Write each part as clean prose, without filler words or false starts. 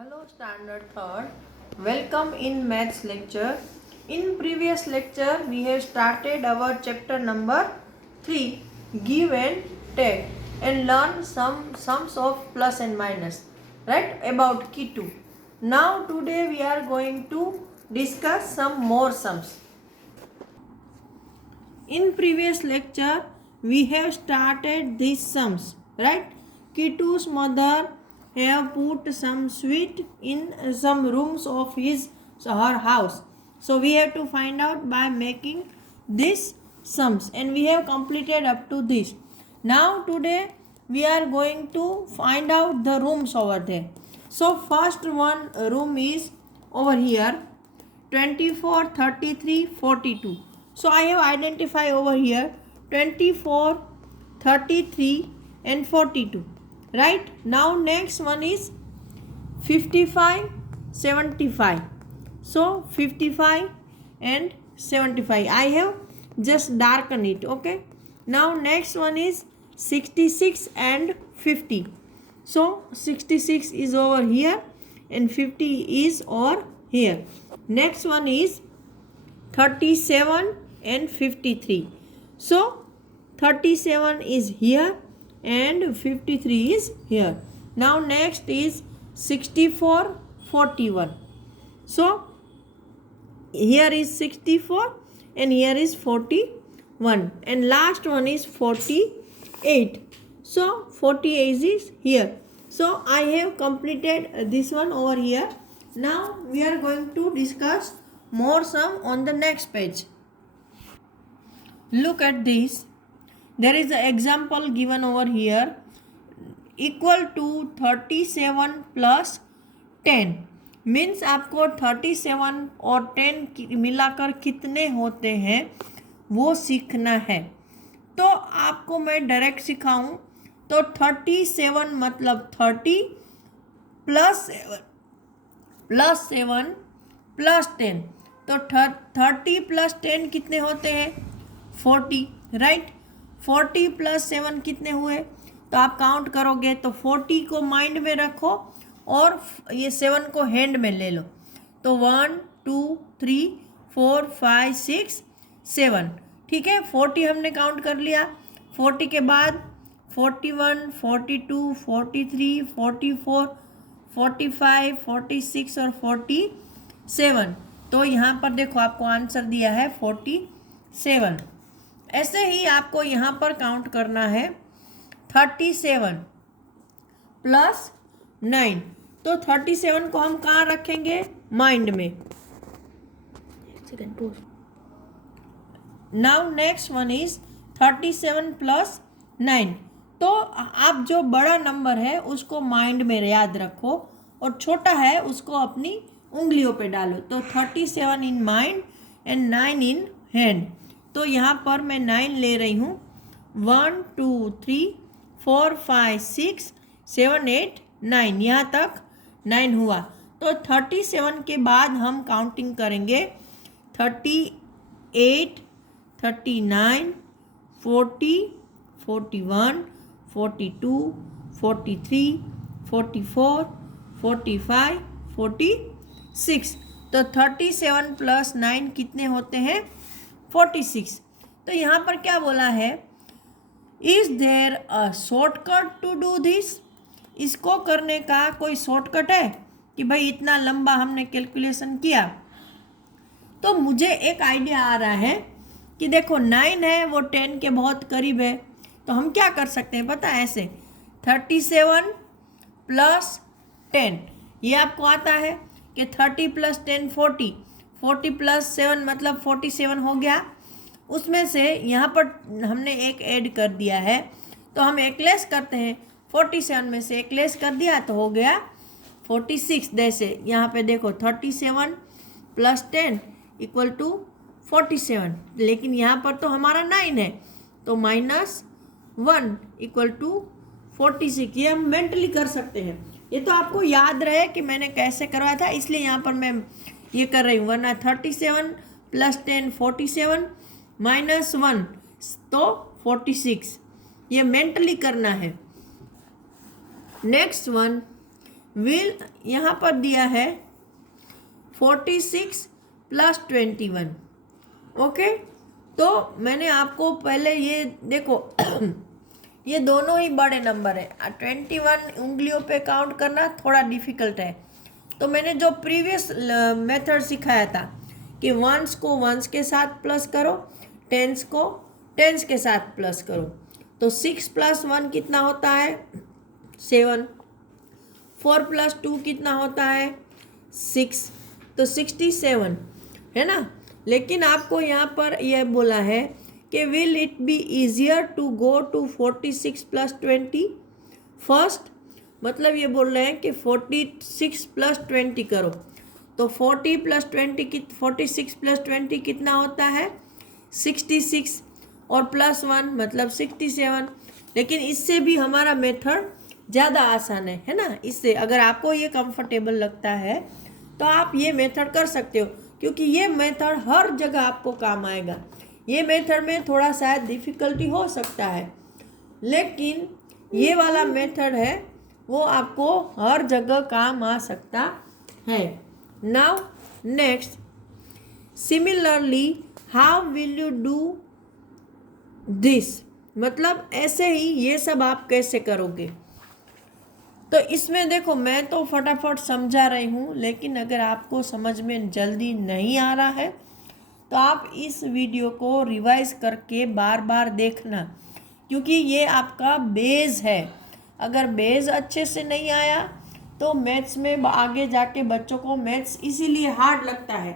Hello Standard 3rd. Welcome in Maths lecture. In previous lecture we have started our chapter number 3 Give and Take and learn some sums of plus and minus, right, about key 2. Now today we are going to discuss some more sums. In previous lecture we have started these sums, right? Kitu's mother have put some sweet in some rooms of her house. So we have to find out by making these sums, and we have completed up to this. Now today we are going to find out the rooms over there. So first one room is over here, 24, 33, 42. So I have identified over here 24, 33 and 42. Right? Now next one is 55, 75. So 55 and 75. I have just darkened it. Okay. Now next one is 66 and 50. So 66 is over here and 50 is over here. Next one is 37 and 53. So 37 is here and 53 is here. Now next is 64, 41. So here is 64 and here is 41, and last one is 48. So 48 is here. So I have completed this one over here. Now we are going to discuss more sum on the next page. Look at this. There is an example given over here, equal to 37 plus 10. Means आपको 37 और 10 मिलाकर कितने होते हैं वो सीखना है. तो आपको मैं डायरेक्ट सिखाऊं तो 37 मतलब 30 प्लस 7 प्लस 10. तो 30 प्लस 10 कितने होते हैं? 40. राइट. 40 प्लस 7 कितने हुए? तो आप काउंट करोगे तो 40 को माइंड में रखो और ये 7 को हैंड में ले लो. तो 1 2 3 4 5 6 7. ठीक है. 40 हमने काउंट कर लिया. 40 के बाद 41 42 43 44 45 46 और 47. तो यहाँ पर देखो आपको आंसर दिया है 47. ऐसे ही आपको यहाँ पर काउंट करना है 37 प्लस 9. तो 37 को हम कहाँ रखेंगे? माइंड में. Now next one is 37 plus 9. तो आप जो बड़ा नंबर है उसको माइंड में याद रखो और छोटा है उसको अपनी उंगलियों पे डालो. तो 37 in mind and 9 in hand. तो यहाँ पर मैं 9 ले रही हूँ. 1 2 3 4 5 6 7 8 9. यहाँ तक 9 हुआ. तो 37 के बाद हम काउंटिंग करेंगे 38 39 40 41 42 43 44 45 46. तो 37 प्लस 9 कितने होते हैं? 46. तो यहाँ पर क्या बोला है? Is there a shortcut to do this? इसको करने का कोई शॉर्टकट है कि भाई इतना लंबा हमने कैलकुलेशन किया. तो मुझे एक आइडिया आ रहा है कि देखो 9 है वो 10 के बहुत करीब है. तो हम क्या कर सकते हैं पता है? ऐसे 37 प्लस 10. ये आपको आता है कि 30 प्लस 10 40. 40 प्लस 7 मतलब 47 हो गया. उसमें से यहाँ पर हमने एक ऐड कर दिया है तो हम एक लेस करते हैं. 47 में से एक लेस कर दिया तो हो गया 46. जैसे यहाँ पे देखो 37 प्लस 10 इक्वल टू 47. लेकिन यहाँ पर तो हमारा 9 है तो -1 इक्वल टू 46. ये हम मेंटली कर सकते हैं. ये तो आपको याद रहे कि मैंने कैसे करवाया था, इसलिए यहाँ पर मैं ये कर रही हूँ. वरना 37 प्लस 10 47 -1 तो 46. ये मेंटली करना है. नेक्स्ट वन विल यहाँ पर दिया है 46 प्लस 21। ओके, तो मैंने आपको पहले ये देखो ये दोनों ही बड़े नंबर है। 21 उंगलियों पे काउंट करना थोड़ा डिफिकल्ट है, तो मैंने जो प्रीवियस मेथड सिखाया था कि वंस को वंस के साथ प्लस करो, टेंस को टेंस के साथ प्लस करो। तो 6 + 1 कितना होता है 7, 4 + 2 कितना होता है 6, तो 67 है ना। लेकिन आपको यहाँ पर यह बोला है कि will it be easier to go to 46 + 20 first, मतलब ये बोल रहे हैं कि 46 + 20 करो। तो 46 + 20 कितना होता है 66, और +1 मतलब 67। लेकिन इससे भी हमारा मेथड ज़्यादा आसान है ना। इससे अगर आपको ये कंफर्टेबल लगता है तो आप ये मेथड कर सकते हो, क्योंकि ये मेथड हर जगह आपको काम आएगा। ये मेथड में थोड़ा शायद डिफ़िकल्टी हो सकता है, लेकिन ये वाला मेथड है वो आपको हर जगह काम आ सकता है। Now next, similarly how will you do this, मतलब ऐसे ही ये सब आप कैसे करोगे। तो इसमें देखो मैं तो फटाफट समझा रही हूँ, लेकिन अगर आपको समझ में जल्दी नहीं आ रहा है तो आप इस वीडियो को रिवाइज करके बार बार देखना, क्योंकि ये आपका बेस है। अगर बेस अच्छे से नहीं आया तो मैथ्स में आगे जाके बच्चों को मैथ्स इसीलिए हार्ड लगता है,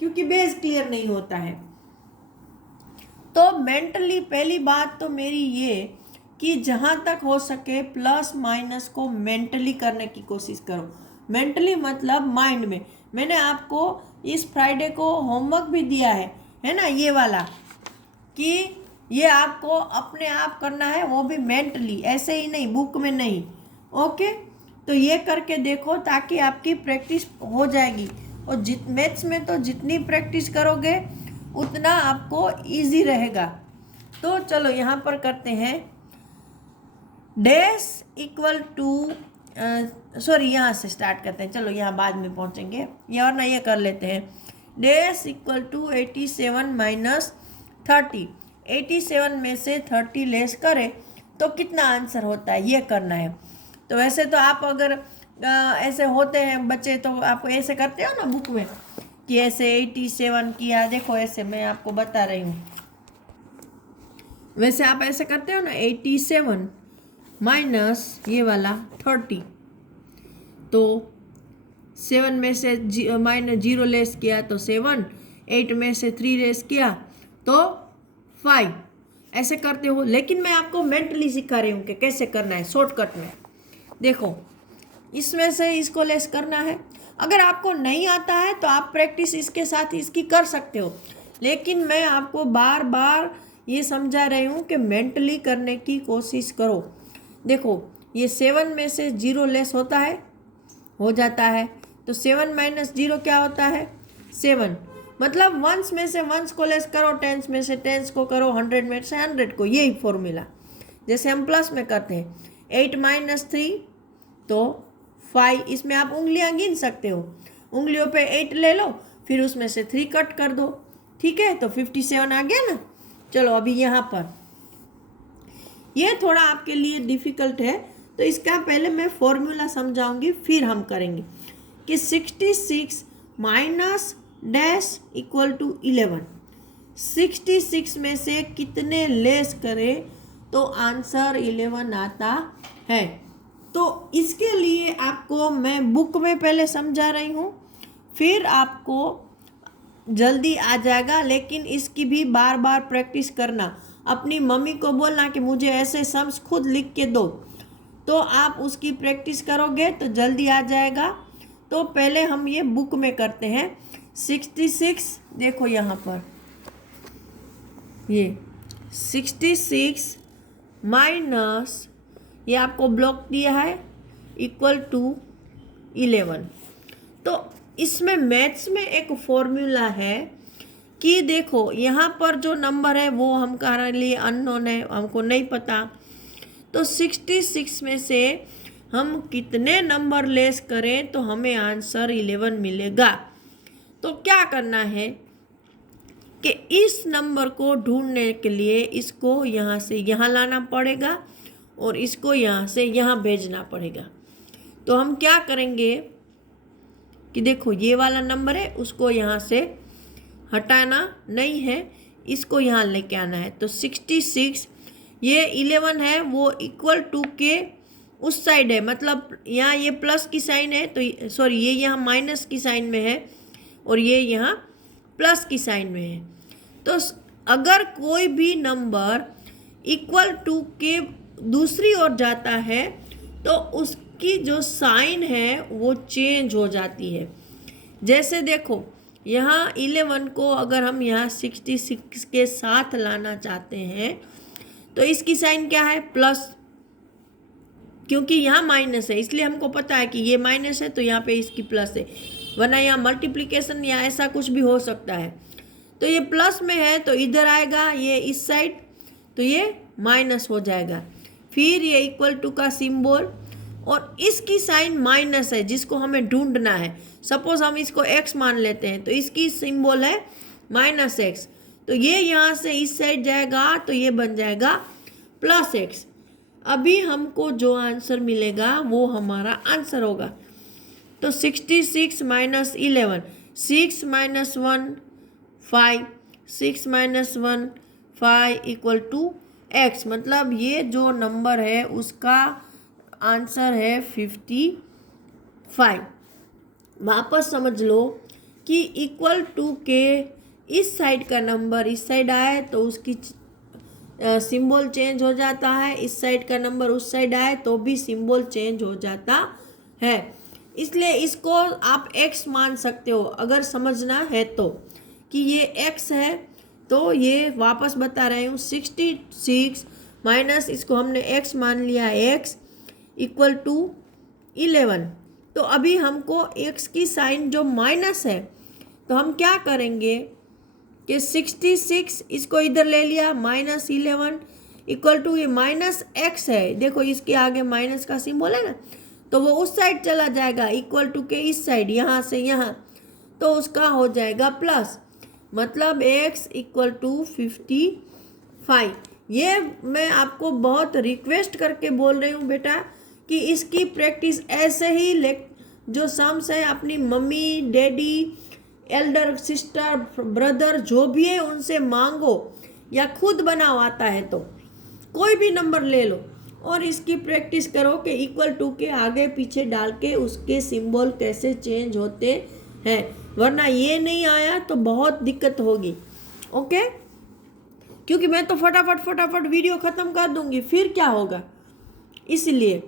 क्योंकि बेस क्लियर नहीं होता है। तो मेंटली पहली बात तो मेरी ये कि जहाँ तक हो सके प्लस माइनस को मेंटली करने की कोशिश करो। मेंटली मतलब माइंड में। मैंने आपको इस फ्राइडे को होमवर्क भी दिया है ना, ये वाला, कि ये आपको अपने आप करना है, वो भी मेंटली, ऐसे ही नहीं, बुक में नहीं। ओके, तो ये करके देखो ताकि आपकी प्रैक्टिस हो जाएगी। और मैथ्स में तो जितनी प्रैक्टिस करोगे उतना आपको इजी रहेगा। तो चलो यहाँ पर करते हैं डैश इक्वल टू, सॉरी यहाँ से स्टार्ट करते हैं, चलो यहाँ बाद में पहुँचेंगे, ये और ना ये कर लेते हैं। डैश इक्वल टू 87 - 30, 87 में से 30 लेस करें तो कितना आंसर होता है, ये करना है। तो वैसे तो आप अगर ऐसे होते हैं बच्चे तो आप ऐसे करते हो ना बुक में, कि ऐसे 87 किया, देखो ऐसे मैं आपको बता रही हूँ, वैसे आप ऐसे करते हो ना 87 माइनस ये वाला 30, तो 7 में से -0 लेस किया तो 7, 8 में से 3 लेस किया तो 5, ऐसे करते हो। लेकिन मैं आपको मेंटली सिखा रही हूँ कि कैसे करना है शॉर्टकट में। देखो इसमें से इसको लेस करना है। अगर आपको नहीं आता है तो आप प्रैक्टिस इसके साथ इसकी कर सकते हो, लेकिन मैं आपको बार बार ये समझा रही हूँ कि मेंटली करने की कोशिश करो। देखो ये 7 में से 0 लेस होता है, हो जाता है, तो 7 - 0 क्या होता है 7, मतलब वंस में से वंस को लेस करो, टेंस में से टेंस को करो, 100 में से 100 को, यही फॉर्मूला जैसे हम प्लस में करते हैं। 8 - 3 तो 5, इसमें आप उंगलियां गिन सकते हो, उंगलियों पे 8 ले लो, फिर उसमें से 3 कट कर दो, ठीक है, तो 57 आ गया ना। चलो अभी यहाँ पर ये थोड़ा आपके लिए डिफ़िकल्ट है, तो इसका पहले मैं फॉर्मूला समझाऊंगी, फिर हम करेंगे कि 66 माइनस डैश इक्वल टू 11। 66 में से कितने लेस करें तो आंसर 11 आता है। तो इसके लिए आपको मैं बुक में पहले समझा रही हूँ, फिर आपको जल्दी आ जाएगा, लेकिन इसकी भी बार बार प्रैक्टिस करना। अपनी मम्मी को बोलना कि मुझे ऐसे सम्स खुद लिख के दो, तो आप उसकी प्रैक्टिस करोगे तो जल्दी आ जाएगा। तो पहले हम ये बुक में करते हैं। 66 देखो यहाँ पर ये 66 माइनस ये आपको ब्लॉक दिया है इक्वल टू 11। तो इसमें मैथ्स में एक फॉर्मूला है कि देखो यहाँ पर जो नंबर है वो हमारे लिए अननोन है, हमको नहीं पता। तो 66 में से हम कितने नंबर लेस करें तो हमें आंसर 11 मिलेगा। तो क्या करना है कि इस नंबर को ढूंढने के लिए इसको यहाँ से यहाँ लाना पड़ेगा और इसको यहाँ से यहाँ भेजना पड़ेगा। तो हम क्या करेंगे कि देखो ये वाला नंबर है, उसको यहाँ से हटाना नहीं है, इसको यहाँ लेके आना है। तो 66 ये 11 है वो इक्वल टू के उस साइड है, मतलब यहाँ ये प्लस की साइन है तो सॉरी ये यहाँ माइनस की साइन में है और ये यहाँ प्लस की साइन में है। तो अगर कोई भी नंबर इक्वल टू के दूसरी ओर जाता है तो उसकी जो साइन है वो चेंज हो जाती है। जैसे देखो यहाँ 11 को अगर हम यहाँ 66 के साथ लाना चाहते हैं तो इसकी साइन क्या है, प्लस, क्योंकि यहाँ माइनस है इसलिए हमको पता है कि ये माइनस है तो यहाँ पे इसकी प्लस है, वरना यहाँ मल्टीप्लिकेशन या ऐसा कुछ भी हो सकता है। तो ये प्लस में है तो इधर आएगा ये इस साइड तो ये माइनस हो जाएगा। फिर ये इक्वल टू का सिंबल और इसकी साइन माइनस है जिसको हमें ढूंढना है। सपोज हम इसको x मान लेते हैं तो इसकी सिंबल है -x, तो ये यहाँ से इस साइड जाएगा तो ये बन जाएगा +x। अभी हमको जो आंसर मिलेगा वो हमारा आंसर होगा। तो 66 minus 11, 6 minus 1 5, 6 minus 1 5 equal to x, मतलब ये जो नंबर है उसका आंसर है 55। वापस समझ लो कि इक्वल टू के इस साइड का नंबर इस साइड आए तो उसकी सिंबल चेंज हो जाता है, इस साइड का नंबर उस साइड आए तो भी सिंबल चेंज हो जाता है। इसलिए इसको आप x मान सकते हो अगर समझना है तो, कि ये x है तो ये वापस बता रहे हूँ 66 माइनस इसको हमने x मान लिया, x इक्वल टू 11। तो अभी हमको x की साइन जो माइनस है तो हम क्या करेंगे कि 66 इसको इधर ले लिया, -11 इक्वल टू ये -x है, देखो इसके आगे माइनस का सिंबल है ना तो वो उस साइड चला जाएगा इक्वल टू के इस साइड, यहाँ से यहाँ, तो उसका हो जाएगा प्लस, मतलब x इक्वल टू 55। ये मैं आपको बहुत रिक्वेस्ट करके बोल रही हूँ बेटा कि इसकी प्रैक्टिस ऐसे ही जो सम्स है अपनी mummy daddy Elder sister brother जो भी है उनसे मांगो या खुद बनाओ, आता है तो कोई भी नंबर ले लो और इसकी प्रैक्टिस करो कि इक्वल टू के आगे पीछे डाल के उसके सिंबल कैसे चेंज होते हैं, वरना ये नहीं आया तो बहुत दिक्कत होगी। ओके, क्योंकि मैं तो फटाफट वीडियो ख़त्म कर दूंगी, फिर क्या होगा। इसलिए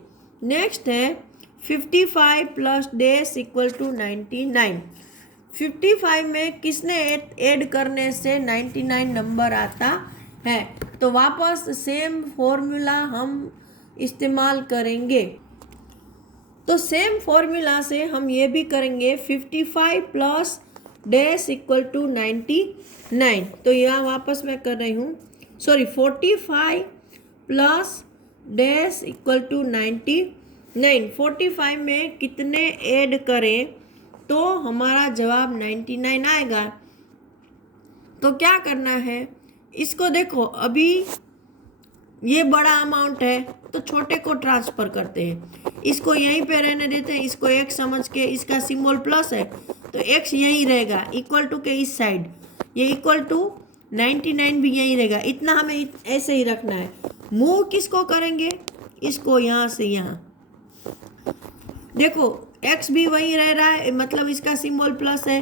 नेक्स्ट है 55 प्लस डैश इक्वल टू 99। 55 में किसने ऐड करने से 99 नंबर आता है, तो वापस सेम फॉर्मूला हम इस्तेमाल करेंगे। तो सेम फॉर्मूला से हम ये भी करेंगे 55 प्लस डैश इक्वल टू 99। तो यहाँ वापस मैं कर रही हूँ, sorry 45 plus dash equal to 99। 45 में कितने ऐड करें तो हमारा जवाब 99 आएगा। तो क्या करना है, इसको देखो अभी ये बड़ा अमाउंट है तो छोटे को ट्रांसफ़र करते हैं, इसको यहीं पे रहने देते हैं, इसको x समझ के, इसका सिंबल प्लस है तो x यहीं रहेगा इक्वल टू के इस साइड, ये इक्वल टू 99 भी यहीं रहेगा। इतना हमें ऐसे ही रखना है। मूव किसको करेंगे, इसको यहाँ से यहाँ, देखो x भी वहीं रह रहा है मतलब इसका सिंबल प्लस है,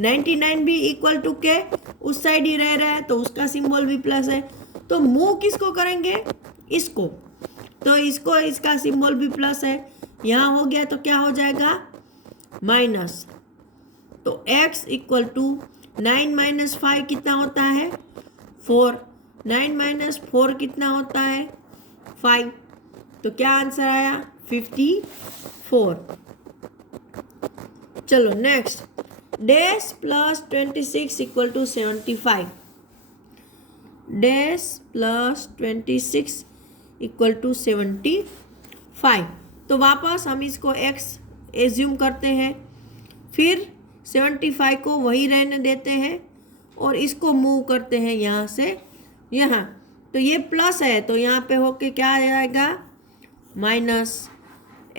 99 भी इक्वल टू के उस साइड ही रह रहा है तो उसका सिंबल भी प्लस है। तो मूव किसको करेंगे, इसको, तो इसको इसका सिंबल भी प्लस है, यहाँ हो गया तो क्या हो जाएगा माइनस। तो x इक्वल टू 9 माइनस 5 कितना होता है 4, 9 माइनस 4 कितना होता है 5। तो क्या आंसर आया 54। चलो next, dash plus 26 equal to 75। Dash plus 26 equal to 75। तो वापस हम इसको x एज्यूम करते हैं, फिर 75 को वही रहने देते हैं और इसको मूव करते हैं यहाँ से यहाँ। तो ये प्लस है तो यहाँ पे होके क्या आ जाएगा minus.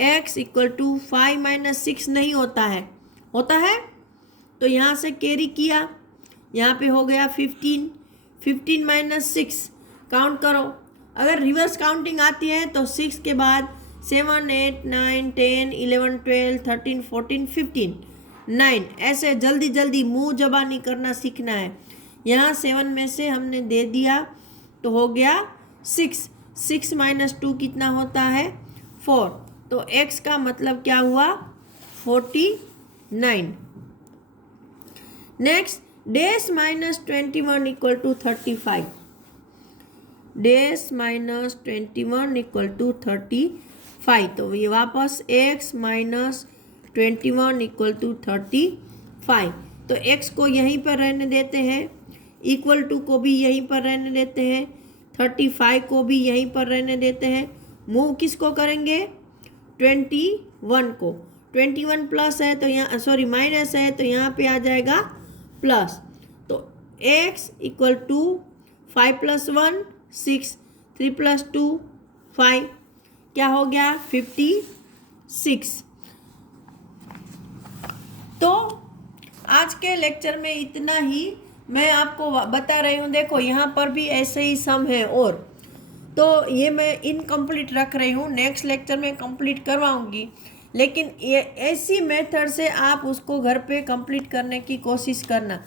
x equal to 5 minus 6 नहीं होता है, होता है तो यहाँ से कैरी किया, यहाँ पे हो गया 15, 15 माइनस 6 काउंट करो। अगर रिवर्स काउंटिंग आती है तो 6 के बाद 7, 8, 9, 10, 11, 12, 13, 14, 15, 9 ऐसे जल्दी जल्दी मुंह जबानी करना सीखना है। यहाँ 7 में से हमने दे दिया तो हो गया 6, 6 माइनस 2 कितना होता है 4, तो x का मतलब क्या हुआ 49। Next dash minus 21 equal to 35, dash minus 21 equal to 35, तो ये वापस x माइनस 21 इक्वल टू 35, तो x को यहीं पर रहने देते हैं, इक्वल टू को भी यहीं पर रहने देते हैं, 35 को भी यहीं पर रहने देते हैं। मूव किसको करेंगे 21 को, 21 प्लस है तो यहाँ सॉरी माइनस है तो यहाँ पे आ जाएगा प्लस, तो x equal to 5 plus 1 6, 3 plus 2 5, क्या हो गया 56। तो आज के लेक्चर में इतना ही मैं आपको बता रही हूँ। देखो यहाँ पर भी ऐसे ही सम है और तो ये मैं इनकम्प्लीट रख रही हूँ, नेक्स्ट लेक्चर में कंप्लीट करवाऊँगी, लेकिन ये ऐसी मेथड से आप उसको घर पे कंप्लीट करने की कोशिश करना।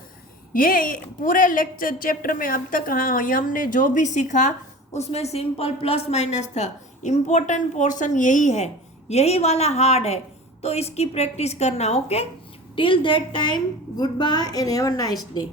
ये पूरे लेक्चर चैप्टर में अब तक हाँ हमने जो भी सीखा उसमें सिंपल प्लस माइनस था, इम्पोर्टेंट पोर्शन यही है, यही वाला हार्ड है, तो इसकी प्रैक्टिस करना। Okay, till that time good bye and have a nice day.